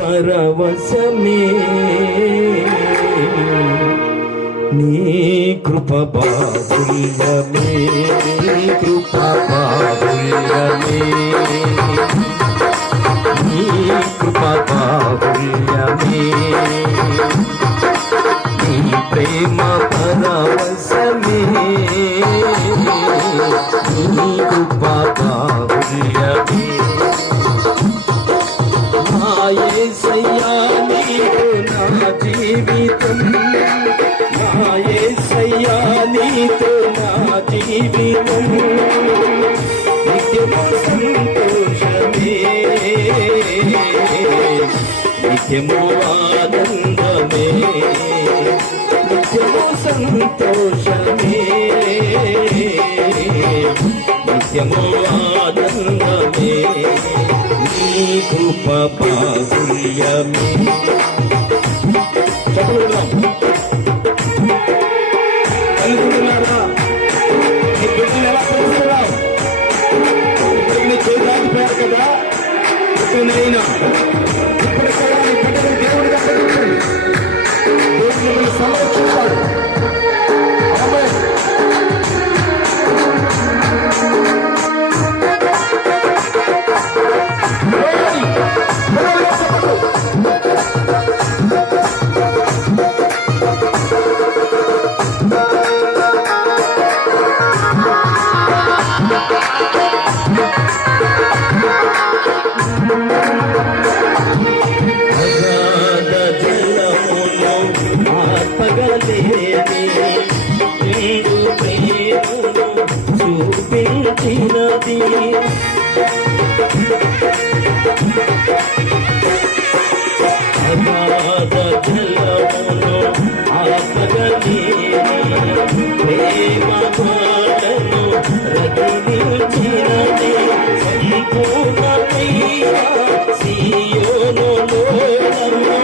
పరవశమే. నీ కృప బాహుల్యమే నీ కృప నా జీవితం నాయసయ్యా నీతో నా జీవితం నిత్యము సంతోషమే నిత్యము ఆనందమే నిత్యము సంతోషమే నిత్యము ఆనందమే నీ కృప బాహుల్యమే చెప్పగలుగుతాం కలుగుతున్నారా నీ బిడ్డలు ఎలా ప్రేమిస్తున్నావు ఇప్పటికి నీ చేతి ఆగిపోయారు కదా? ఇప్పుడైనా రగిలించినది సంపూర్ణమైన సియోనులో నన్ను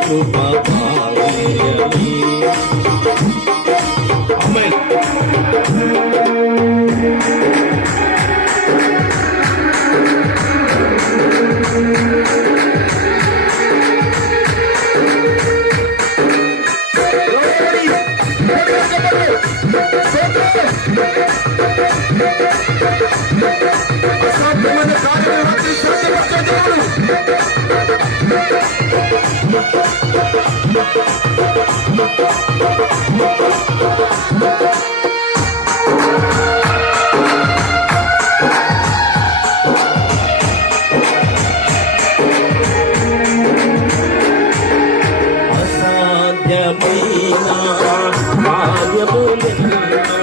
కృప అసాధ్యమైన కార్యములెన్నో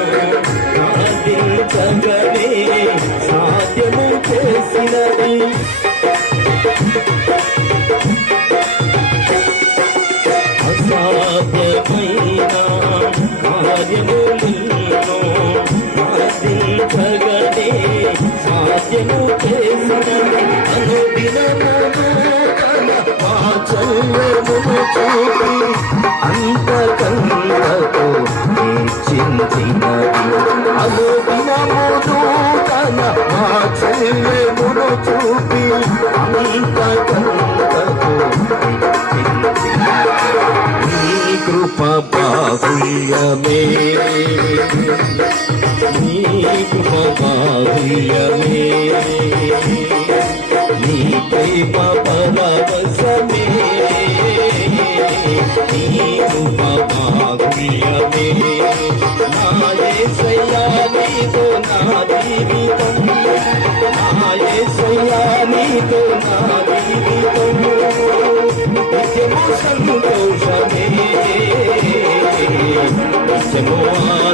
హెచ్చించినది అనుదినమును తన వాచల్యమును చూపి అంతకంతతో హెచ్చించినది నీ కృప బాహుల్యమే నీ కృప బాహుల్యమే నీ ప్రేమ పరవశమే నీ కృప బాహుల్యమే నా యేసయ్యా నీతో నా జీవితం. నా యేసయ్యా నీతో నా జీవితం. నిత్యము సంతోషమే నిత్యము ఆనందమే